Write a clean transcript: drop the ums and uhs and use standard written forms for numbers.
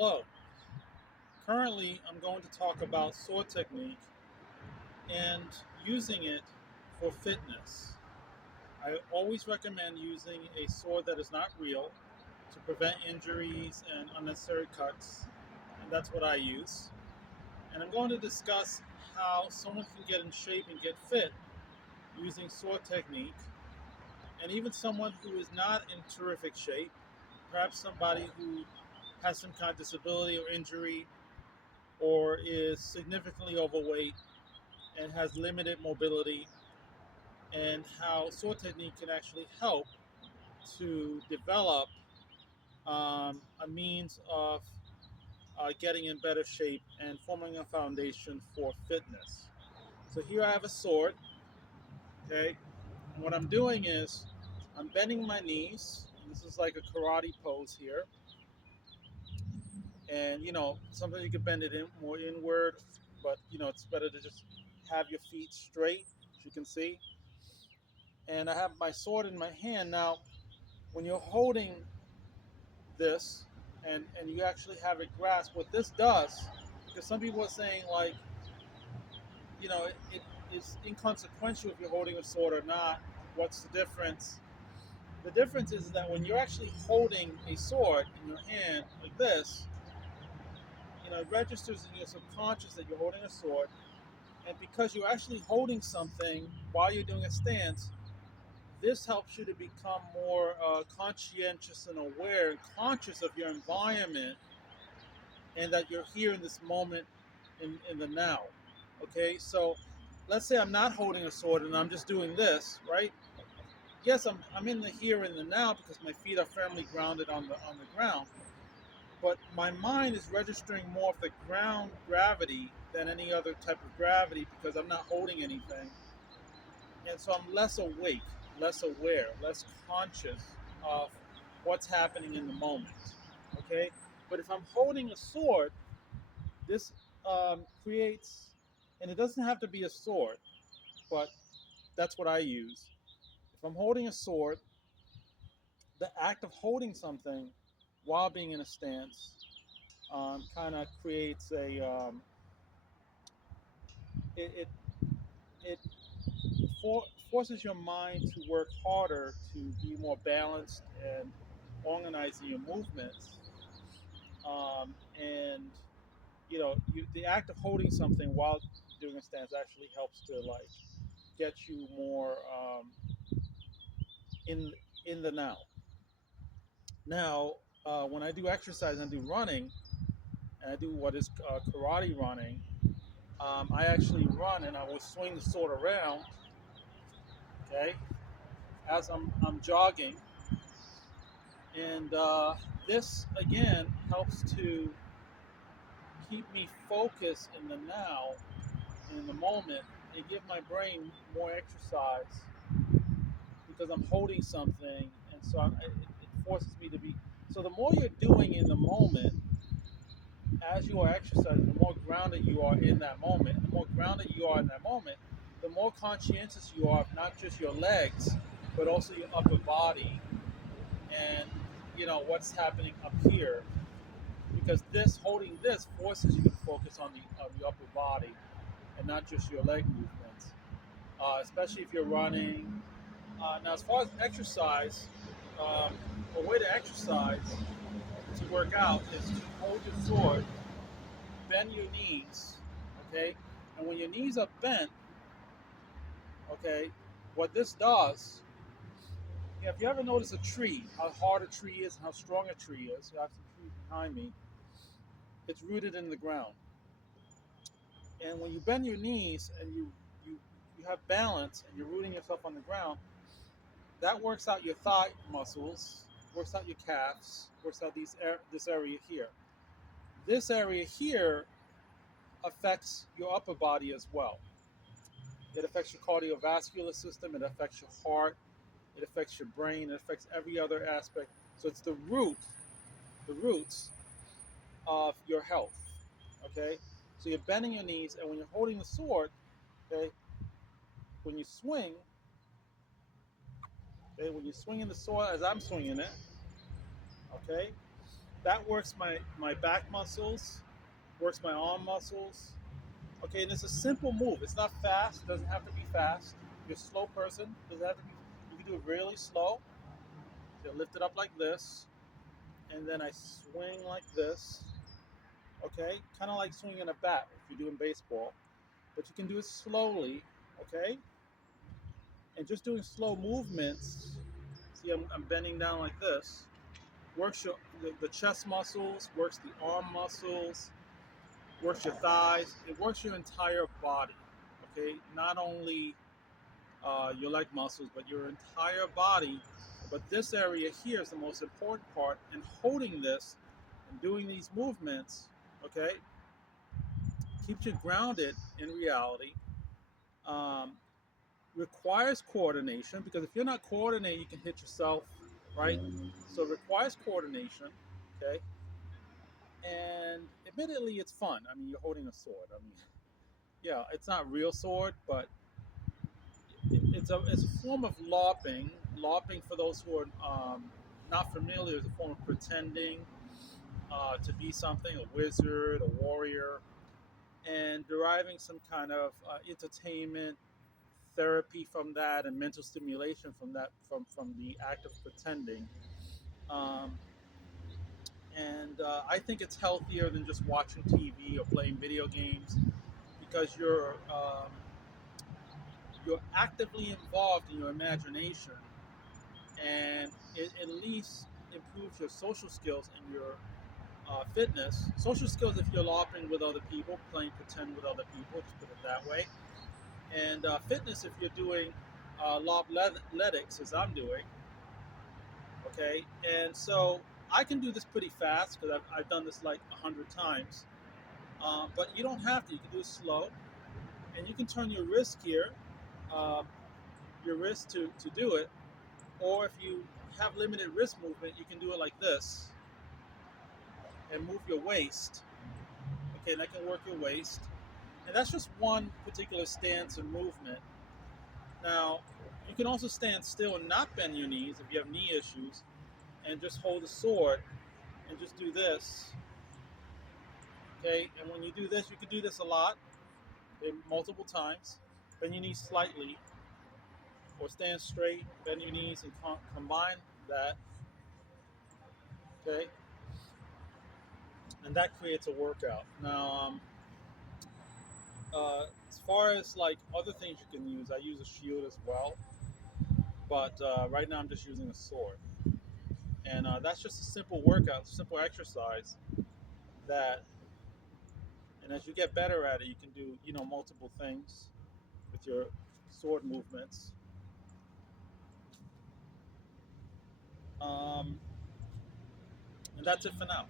Hello. Currently, I'm going to talk about sword technique and using it for fitness. I always recommend using a sword that is not real to prevent injuries and unnecessary cuts, and that's what I use. And I'm going to discuss how someone can get in shape and get fit using sword technique, and even someone who is not in terrific shape, perhaps somebody who has some kind of disability or injury or is significantly overweight and has limited mobility, and how sword technique can actually help to develop a means of getting in better shape and forming a foundation for fitness. So here I have a sword, okay? And what I'm doing is I'm bending my knees. This is like a karate pose here. And sometimes you can bend it in more inward, but it's better to just have your feet straight, as you can see. And I have my sword in my hand. Now, when you're holding this and you actually have it grasped, what this does, because some people are saying, like, it is inconsequential if you're holding a sword or not. What's the difference? The difference is that when you're actually holding a sword in your hand like this, it registers in your subconscious that you're holding a sword. And because you're actually holding something while you're doing a stance, this helps you to become more conscientious and aware and conscious of your environment, and that you're here in this moment, in the now. Okay, so let's say I'm not holding a sword and I'm just doing this, right? Yes, I'm in the here and the now because my feet are firmly grounded on the ground, but my mind is registering more of the ground gravity than any other type of gravity because I'm not holding anything. And so I'm less awake, less aware, less conscious of what's happening in the moment. Okay? But if I'm holding a sword, this creates, and it doesn't have to be a sword, but that's what I use. If I'm holding a sword, the act of holding something while being in a stance kind of creates it, it forces your mind to work harder to be more balanced and organized in your movements. And the act of holding something while doing a stance actually helps to, like, get you more in in the now. Now, when I do exercise and I do running, and I do what is karate running, I actually run and I will swing the sword around, okay, as I'm jogging. And this again helps to keep me focused in the now, in the moment, and give my brain more exercise because I'm holding something, and so it forces me to be. So the more you're doing in the moment, as you are exercising, the more grounded you are in that moment. The more grounded you are in that moment, the more conscientious you are of not just your legs, but also your upper body and what's happening up here. Because this holding this forces you to focus on the upper body and not just your leg movements, especially if you're running. Now, as far as exercise, um, a way to exercise to work out is to hold your sword, bend your knees, okay? And when your knees are bent, okay, what this does, if you ever notice a tree, how hard a tree is and how strong a tree is, I have some trees behind me, it's rooted in the ground. And when you bend your knees and you have balance and you're rooting yourself on the ground, that works out your thigh muscles, works out your calves, works out this area here. This area here affects your upper body as well. It affects your cardiovascular system, it affects your heart, it affects your brain, it affects every other aspect. So it's the roots of your health. Okay? So you're bending your knees, and when you're holding the sword, okay, when you swing, okay, when you're swinging the sword as I'm swinging it, okay, That works my back muscles, works my arm muscles. Okay, and it's a simple move. It's not fast. It doesn't have to be fast. If you're a slow person, doesn't have to be. You can do it really slow. So lift it up like this, and then I swing like this. Okay, kind of like swinging a bat if you're doing baseball, but you can do it slowly. Okay, and just doing slow movements. See, I'm bending down like this. Works the chest muscles, works the arm muscles, works your thighs. It works your entire body. Okay, not only your leg muscles, but your entire body. But this area here is the most important part. And holding this and doing these movements, okay, keeps you grounded in reality. Um, Requires coordination because if you're not coordinated, you can hit yourself, right? So it requires coordination, okay? And admittedly, it's fun. I mean, you're holding a sword. I mean, yeah, it's not real sword, but it's a form of LARPing. LARPing, for those who are not familiar, is a form of pretending to be something, a wizard, a warrior, and deriving some kind of entertainment, therapy from that, and mental stimulation from that, from the act of pretending. Um, and I think it's healthier than just watching TV or playing video games because you're actively involved in your imagination, and it at least improves your social skills and your fitness. Social skills if you're LARPing with other people, playing pretend with other people, just put it that way. And fitness if you're doing LARP athletics, as I'm doing. Okay, and so I can do this pretty fast because I've done this like 100 times. But you don't have to. You can do it slow, and you can turn your wrist here, uh, your wrist to do it. Or if you have limited wrist movement, you can do it like this and move your waist. Okay, and that can work your waist. And that's just one particular stance and movement. Now, you can also stand still and not bend your knees if you have knee issues, and just hold a sword and just do this. Okay, and when you do this, you can do this a lot, multiple times. Bend your knees slightly, or stand straight, bend your knees, and combine that. Okay, and that creates a workout. Now, as far as like other things you can use, I use a shield as well, but right now I'm just using a sword, and that's just a simple workout, simple exercise that. And as you get better at it, you can do multiple things with your sword movements. Um, and that's it for now.